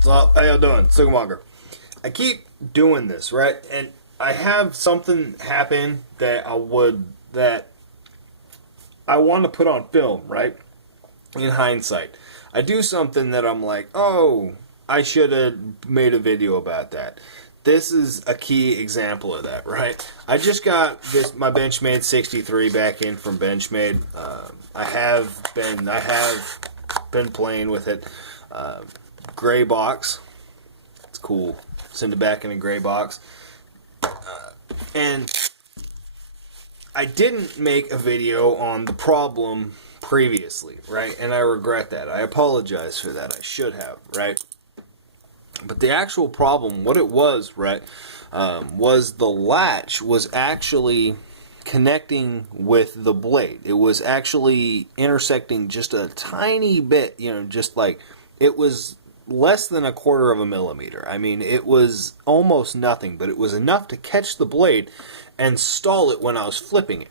So, how y'all doing? Sugamonger. I keep doing this, right? And I have something happen that I want to put on film, right? In hindsight. I do something that I'm like, oh, I should have made a video about that. This is a key example of that, right? I just got my Benchmade 63 back in from Benchmade. I have been playing with it. Gray box. It's cool. Send it back in a gray box. And I didn't make a video on the problem previously, right? And I regret that. I apologize for that. I should have, right? But the actual problem, what it was, right, was the latch was actually connecting with the blade. It was actually intersecting just a tiny bit, just like, it was less than 1/4 of a millimeter. I mean, it was almost nothing, but it was enough to catch the blade and stall it when I was flipping it.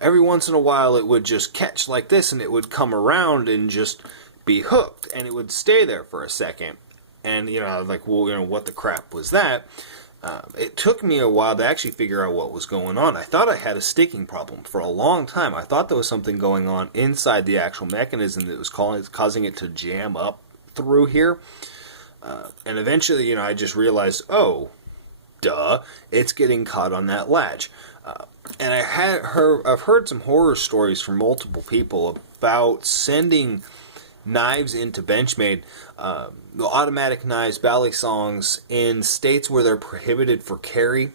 Every once in a while it would just catch like this, and it would come around and just be hooked, and it would stay there for a second. And, I was like, well, what the crap was that? It took me a while to actually figure out what was going on. I thought I had a sticking problem for a long time. I thought there was something going on inside the actual mechanism that was causing it to jam up through here. And eventually, I just realized, oh, duh, it's getting caught on that latch. And I've heard some horror stories from multiple people about sending knives into Benchmade, automatic knives, balisongs, in states where they're prohibited for carry,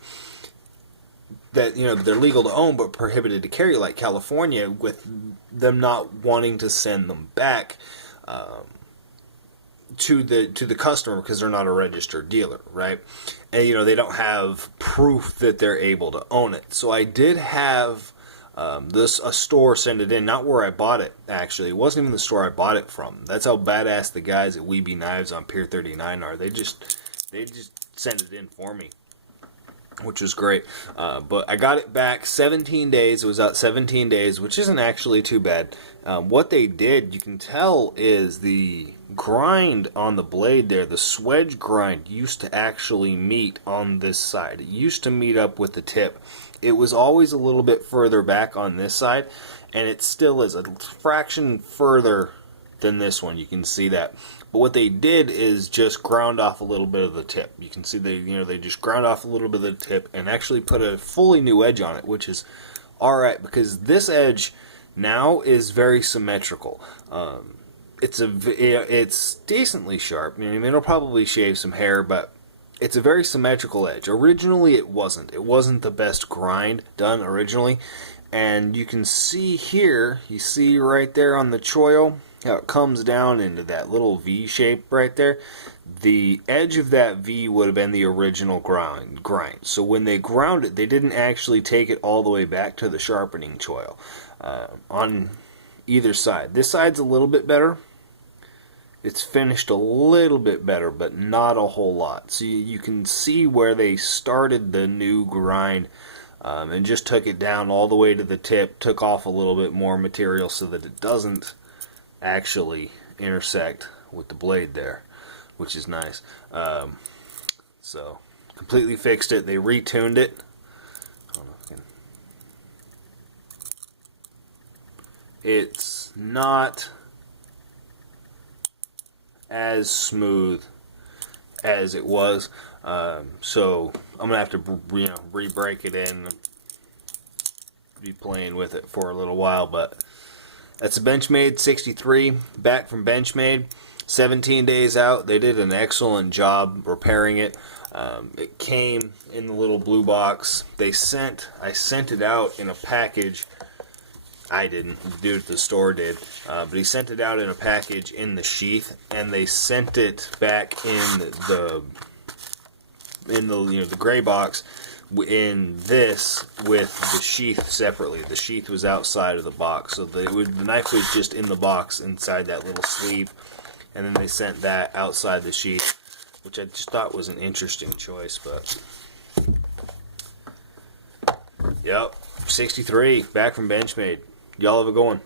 that they're legal to own but prohibited to carry, like California, with them not wanting to send them back to the customer because they're not a registered dealer, right? And they don't have proof that they're able to own it. So I did have a store send it in, not where I bought it, actually. It wasn't even the store I bought it from. That's how badass the guys at Weeby Knives on Pier 39 are. They just sent it in for me, which was great. But I got it back 17 days. It was out 17 days, which isn't actually too bad. What they did, you can tell, is the grind on the blade there, the swedge grind, used to actually meet on this side. It used to meet up with the tip. It was always a little bit further back on this side, and it still is a fraction further than this one. You can see that. But what they did is just ground off a little bit of the tip. You can see they just ground off a little bit of the tip and actually put a fully new edge on it, which is alright, because this edge now is very symmetrical. It's decently sharp. I mean, it'll probably shave some hair, but it's a very symmetrical edge. Originally it wasn't. It wasn't the best grind done originally. And you can see here, you see right there on the choil, how it comes down into that little V shape right there. The edge of that V would have been the original grind. So when they ground it, they didn't actually take it all the way back to the sharpening choil on either side. This side's a little bit better. It's finished a little bit better, but not a whole lot. So you can see where they started the new grind and just took it down all the way to the tip, took off a little bit more material so that it doesn't actually intersect with the blade there, which is nice. So completely fixed it. They retuned it. It's not as smooth as it was, so I'm gonna have to re-break it in and be playing with it for a little while. But that's a Benchmade 63 back from Benchmade, 17 days out. They did an excellent job repairing it. It came in the little blue box. I sent it out in a package. I didn't. The dude at the store did, but he sent it out in a package in the sheath, and they sent it back in the the gray box in this with the sheath separately. The sheath was outside of the box, so the knife was just in the box inside that little sleeve, and then they sent that outside the sheath, which I just thought was an interesting choice. But yep, 63 back from Benchmade. Y'all have a good one.